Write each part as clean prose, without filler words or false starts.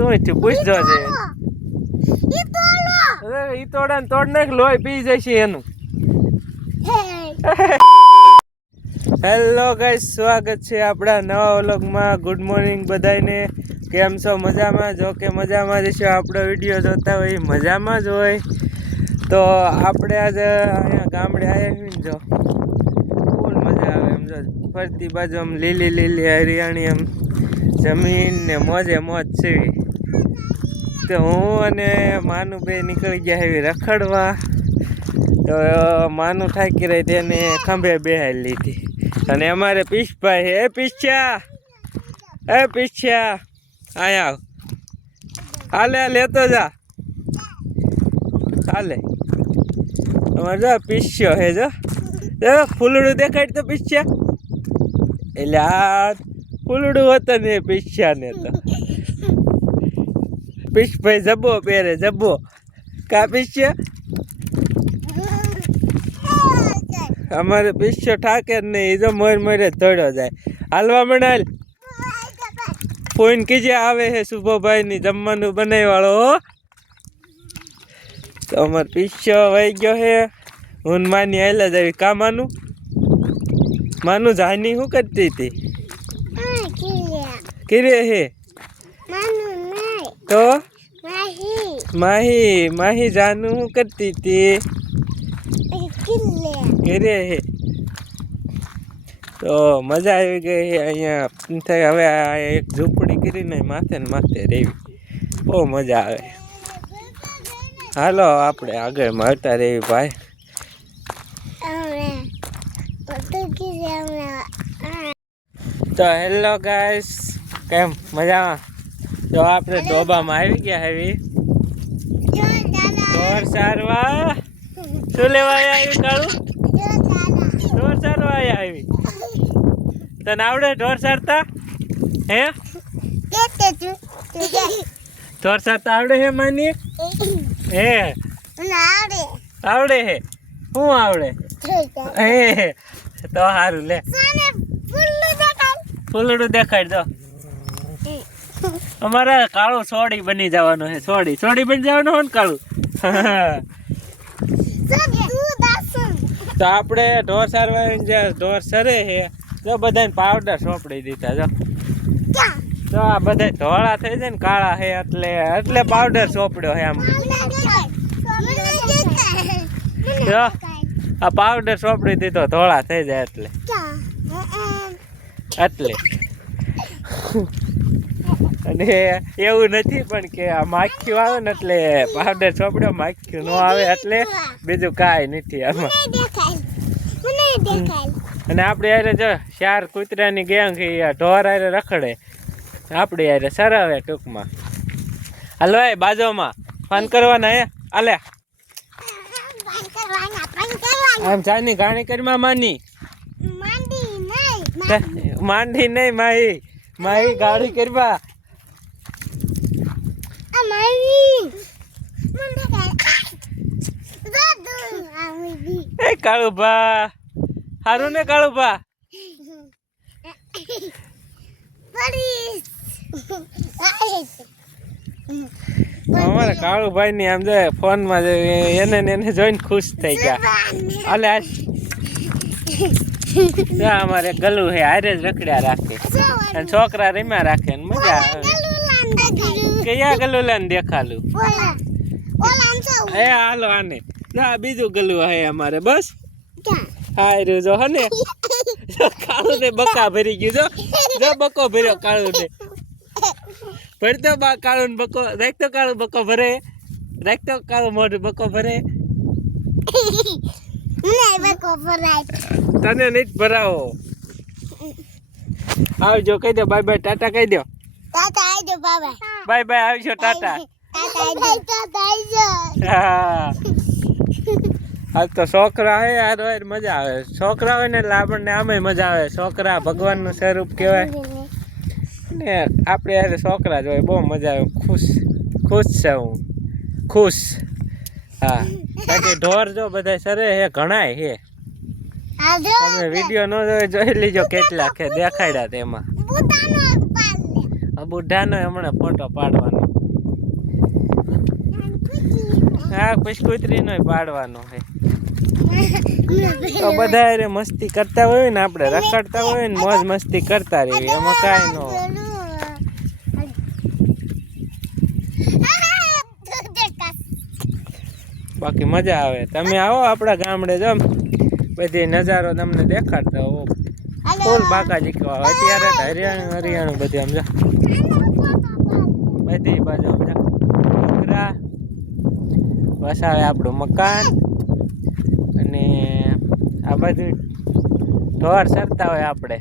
શું થયું પૂછજો છે ઈ તોડા તોડ નાખ લોહી પી જશે એનું હેલો ગાઈસ સ્વાગત છે આપણા નવા વ્લોગમાં ગુડ મોર્નિંગ બધાને કેમ છો મજામાં જો કે મજામાં જશો આપણો વિડીયો જોતા હોય મજામાં જ હોય તો આપણે આજે અહીંયા ગામડે આવ્યા છીએ જો ફૂલ મજા આવે એમ જો ફરતી બાજુ આમ લીલી લીલી હરિયાણી એમ જમીન ને મોજે મોજ છે તો હું અને માનું બે નીકળી ગયા એવી રખડવા તો માનું થાકી રહી તેને ખંભે બેહાડી લીધી અને અમારે પીછભાઈ હે પીછ્યા અહીંયા હાલે લેતો જા હાલે અમારે જો પીછ્યો હે જો ફૂલડું દેખાડ તો પીછ્યા એટલે આ ફૂલડું હતો ને પીછ્યા ને તો પીછભાઈ જબ્બો પહેરે જબ્બો કા પીછ્યા અમારે પીછ્યો ઠાકે જ નહીં જો મોરે દોડ્યો જાય હાલવા મંડાલ ફોન કીજે આવે હે શુભભાઈ ની જમવાનું બનાવવાળો તો અમારે પીછ્યો વહી ગયો હે હું માની હાલ જ આવી કા માનું જાની શું કરતી હતી કિરે હે તો માહી જાનું શું કરતી હતી કિરે હે તો મજા આવી ગઈ અહીંયા હવે એક ઝૂંપડી કરીને માથે ને માથે રેવી બહુ મજા આવે હાલો આપણે આગળ મળતા રેવી ભાઈ તો હેલો ગાઈસ કેમ મજામાં તો આપણે ડોબામાં આવી ગયા હવે ઢોર સારવા શું લેવા આવી કાળું ઢોર સારવા આવી તને આવડે ઢોર સારતા હે ઢોર સારતા આવડે હે માની હે આવડે હે શું આવડે હે તો સારું લે ફૂલડું દેખાડ દો અમારે કાળું સોડી બની જવાનું હે સોડી બની જવાનું હોય ને કાળું તો આપણે ઢોર સારવા જે ઢોર સરે હે જો બધાને પાવડર સોંપડી દીધા જો આ બધા ધોળા થઈ જાય ને કાળા હે એટલે પાવડર સોંપડ્યો હે આમ જો આ પાવડર સોંપડી દીધો ધોળા થઈ જાય એટલે અને એવું નથી પણ કે આ માખ્યું આવે ને એટલે પાવડર સોંપડ્યો માખ્યું ન આવે એટલે બીજું કાંઈ નથી આમાં અને આપણે યારે જો 4 કૂતરાની ગેંગ ઢોર હારે રખડે આપણે યારે સરાવે ટૂંકમાં હાલો એ બાજુમાં ફોન કરવાના હે આલે આમ ચાની ગાણી કરીમાં માની માંડી નહીં માહી ગાડી કરવા એ કાળુભા હારું ને કાળુભા અમારે કાળુભાઈ ની આમ જાય ફોન માં એને જોઈને ખુશ થઈ ગયા અલે અમારે ગલું હે હારે જ રખડ્યા રાખે અને છોકરા રમ્યા રાખે ને મજા આવે કયા ગલુલાને દેખાલું હે હાલો આને બીજું ગલું હે અમારે બસ હારું જો હને કાળું ને બકા ભરી ગયું જો બકો ભર્યો કાળું ને ભરતો બા કાળું બકો રાખતો કાળું બકો ભરે રાખતો કાળું મોઢું બકો ભરે તને નહીં ભરાવો આવજો કહી દો બાય બાય ટાટા કહી દો બાય બાય આવજો ટાટા હા તો છોકરા હે યાર મજા આવે છોકરા હોય ને એટલે આપણને આમે મજા આવે છોકરા ભગવાનનું સ્વરૂપ કહેવાય ને આપણે યાર છોકરા જ હોય બહુ મજા આવે ખુશ છે હું ખુશ હા બાકી ઢોર જો બધા સરે હે ઘણાય હે તમે વિડીયો ન જોઈ લીજો કેટલા કે દેખાડ્યા તેમાં બુઢાનો હમણાં ફોટો પાડવાનો હા પછી કૂતરીનો પાડવાનો છે તો બધા રે મસ્તી કરતા હોય ને આપણે રખડતા હોય ને મોજ મસ્તી કરતા રહીએ એમાં કાંઈ ન હોય. બાકી મજા આવે. તમે આવો આપણા ગામડે જમ બધી નજારો તમને દેખાડતા હો ફૂલ બાકાજી કહેવાય. અત્યારે તો હરિયાણું હરિયાણું બધી સમજા બધી બાજુ સમજા ડુંગરા વસાવે આપણું મકાન અને આ બધું ઢોર સરતા હોય આપણે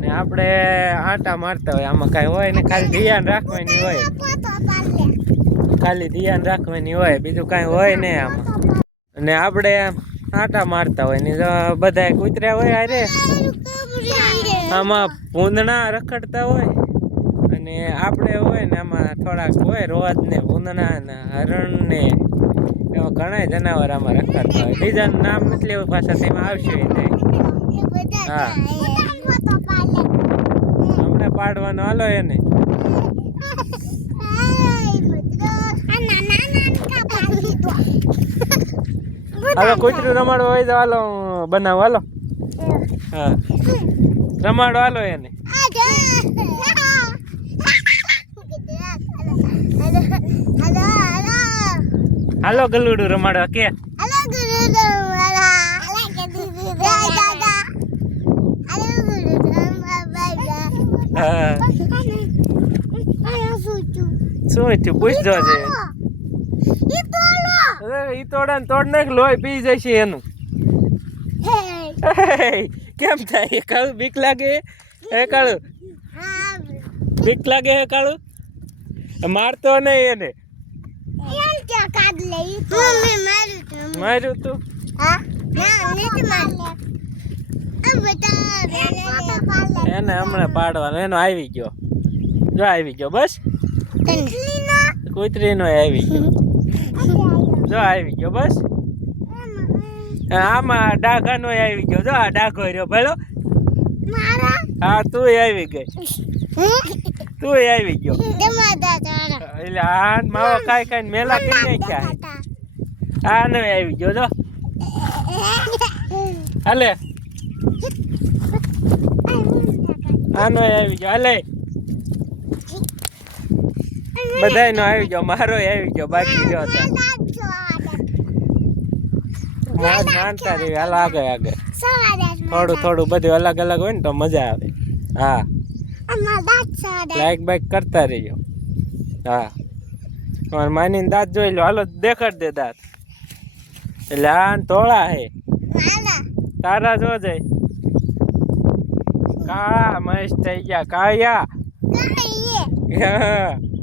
ને આપણે આટા મારતા હોય. આમાં કાંઈ હોય ને ખાલી ધ્યાન રાખવાની હોય, ખાલી ધ્યાન રાખવાની હોય, બીજું કાંઈ હોય નહીં આમાં. અને આપણે આટા મારતા હોય ને બધા કૂતર્યા હોય અરે આમાં ભૂંદણા રખડતા હોય અને આપણે હોય ને આમાં થોડાક હોય રોજ ને ભૂંદણા ને હરણ ને એવા ઘણા જનાવર આમાં રખડતા હોય. બીજાનું નામ નથી લેવું પાછા તેમાં આવશે નહીં. હા હમણાં પાડવાનો હાલો એને. હાલો કૂતરું રમાડો હોય તો હાલો બનાવો હાલો. હા રમાડો હાલો એને. હાલો ગલુડું રમાડવા કે શું થયું પૂછજો છે. ઈ તોડે ને તોડ નાખ લોહી પી જશે એનું. કેમ થાય કાળું બીક લાગે હે કાળું બીક લાગે હે કાળું મારતો નહીં એને. માર્યું તું એને હમણાં પાડવાનો એનો આવી ગયો જો આવી ગયો બસ કૂતરીનો આવી ગયો જો આવી ગયો બસ. આમાં ડાઘાનો આવી ગયો જો આ ડાઘો રહ્યો ભલો. હા તું આવી ગઈ તું આવી ગયો એટલે આ માવો કાંઈ કાંઈ મેલા કરી નાખ્યા. આ નો આવી ગયો જો હાલે આનો આવી ગયો હાલે બધાય નો આવી ગયો મારો આવી ગયો બાકી ગયો મોજ માનતા રહી. હાલ આગળ આગળ થોડું થોડું બધું અલગ અલગ હોય ને તો મજા આવે. હા લાઈક બાઈક કરતા રહીજો. હા તમારે માનીને દાંત જોઈ લો હાલો દેખાડ દે દાંત. એટલે આ તોળા હે તારા જો જાય કાળા મસ્ત થઈ ગયા કાળિયા.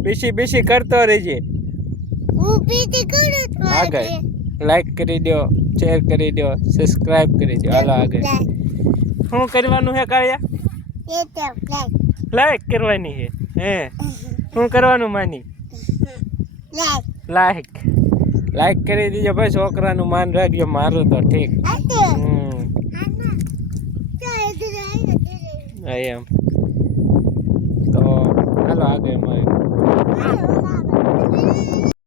બીસી બીસી કરતો રહેજે. આગળ લાઈક કરી દો શેર કરી દો સબસ્ક્રાઇબ કરી દો. હાલો આગળ શું કરવાનું છે કાળિયા? લાઈક કરવાની છે હે શું કરવાનું માની? લાઈક લાઈક કરી દીજો ભાઈ. છોકરાનું માન રાખજો મારું તો ઠીક. એમ તો હાલો આગળ મારે